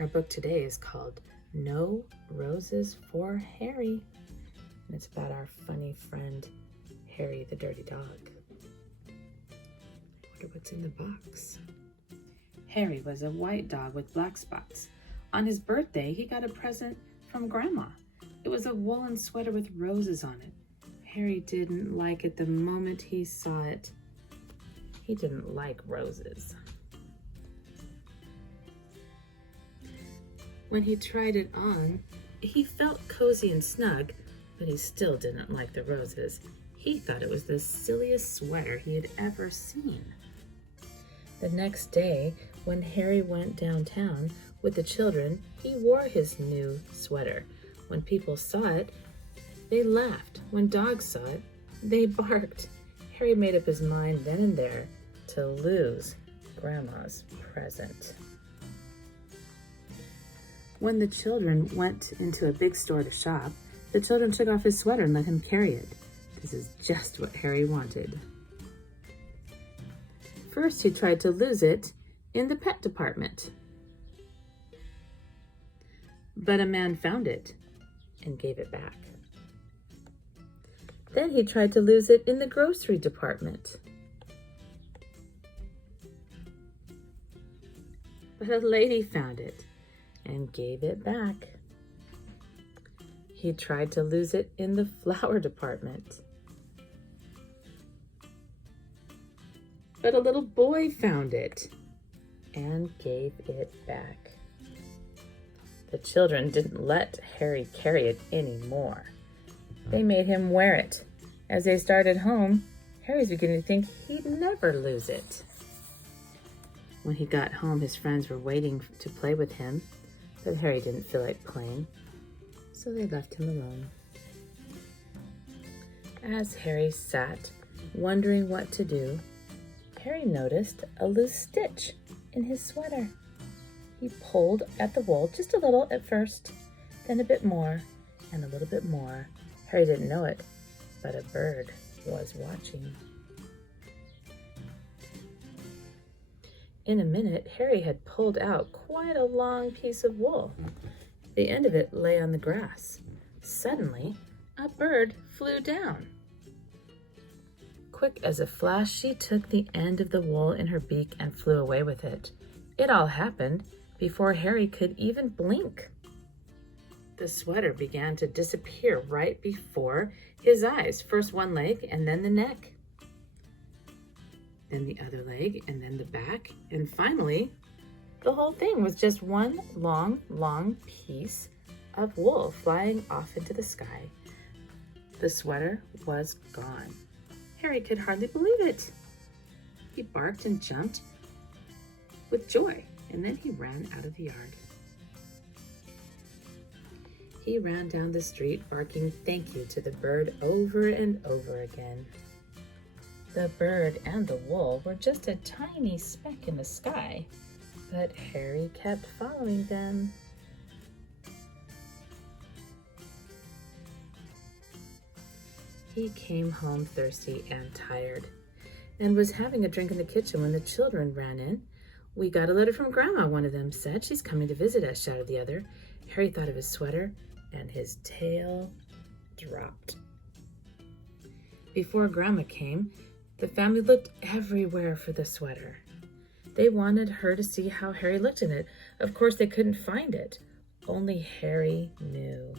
Our book today is called No Roses for Harry, and it's about our funny friend, Harry the dirty dog. I wonder what's in the box. Harry was a white dog with black spots. On his birthday, he got a present from Grandma. It was a woolen sweater with roses on it. Harry didn't like it the moment he saw it. He didn't like roses. When he tried it on, he felt cozy and snug, but he still didn't like the roses. He thought it was the silliest sweater he had ever seen. The next day, when Harry went downtown with the children, he wore his new sweater. When people saw it, they laughed. When dogs saw it, they barked. Harry made up his mind then and there to lose Grandma's present. When the children went into a big store to shop, the children took off his sweater and let him carry it. This is just what Harry wanted. First, he tried to lose it in the pet department. But a man found it and gave it back. Then he tried to lose it in the grocery department. But a lady found it and gave it back. He tried to lose it in the flower department. But a little boy found it and gave it back. The children didn't let Harry carry it anymore. They made him wear it. As they started home, Harry's beginning to think he'd never lose it. When he got home, his friends were waiting to play with him, but Harry didn't feel like playing, so they left him alone. As Harry sat, wondering what to do, Harry noticed a loose stitch in his sweater. He pulled at the wool just a little at first, then a bit more, and a little bit more. Harry didn't know it, but a bird was watching. In a minute, Harry had pulled out quite a long piece of wool. The end of it lay on the grass. Suddenly, a bird flew down. Quick as a flash, she took the end of the wool in her beak and flew away with it. It all happened before Harry could even blink. The sweater began to disappear right before his eyes. First one leg and then the neck. Then the other leg and then the back. And finally, the whole thing was just one long piece of wool flying off into the sky. The sweater was gone. Harry could hardly believe it. He barked and jumped with joy, and then he ran out of the yard. He ran down the street barking thank you to the bird over and over again. The bird and the wool were just a tiny speck in the sky, but Harry kept following them. He came home thirsty and tired, and was having a drink in the kitchen when the children ran in. "We got a letter from Grandma," one of them said. "She's coming to visit us," shouted the other. Harry thought of his sweater, and his tail dropped. Before Grandma came, the family looked everywhere for the sweater. They wanted her to see how Harry looked in it. Of course, they couldn't find it. Only Harry knew.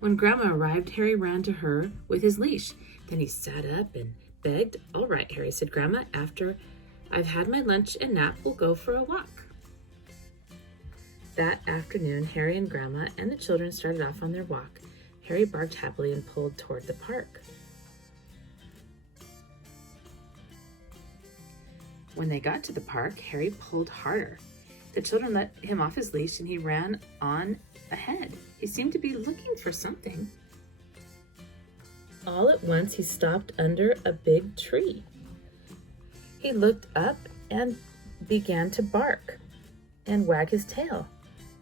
When Grandma arrived, Harry ran to her with his leash. Then he sat up and begged. "All right, Harry," said Grandma. "After I've had my lunch and nap, we'll go for a walk." That afternoon, Harry and Grandma and the children started off on their walk. Harry barked happily and pulled toward the park. When they got to the park, Harry pulled harder. The children let him off his leash and he ran on ahead. He seemed to be looking for something. All at once, he stopped under a big tree. He looked up and began to bark and wag his tail.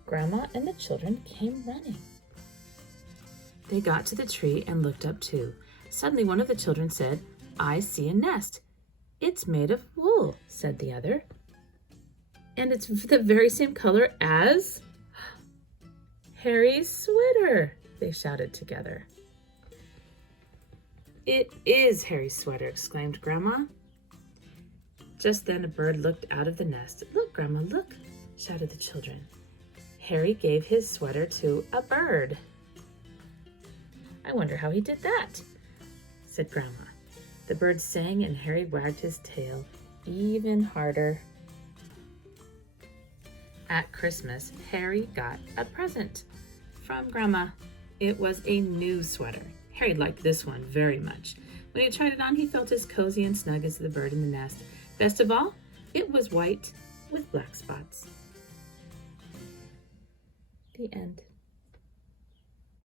Grandma and the children came running. They got to the tree and looked up too. Suddenly, one of the children said, "I see a nest." "It's made of wool," said the other. And it's the very same color as Harry's sweater, they shouted together. It is Harry's sweater, exclaimed Grandma. Just then a bird looked out of the nest. Look, Grandma, look, shouted the children. Harry gave his sweater to a bird. I wonder how he did that, said Grandma. The bird sang and Harry wagged his tail even harder. At Christmas, Harry got a present from Grandma. It was a new sweater. Harry liked this one very much. When he tried it on, he felt as cozy and snug as the bird in the nest. Best of all, it was white with black spots. The end.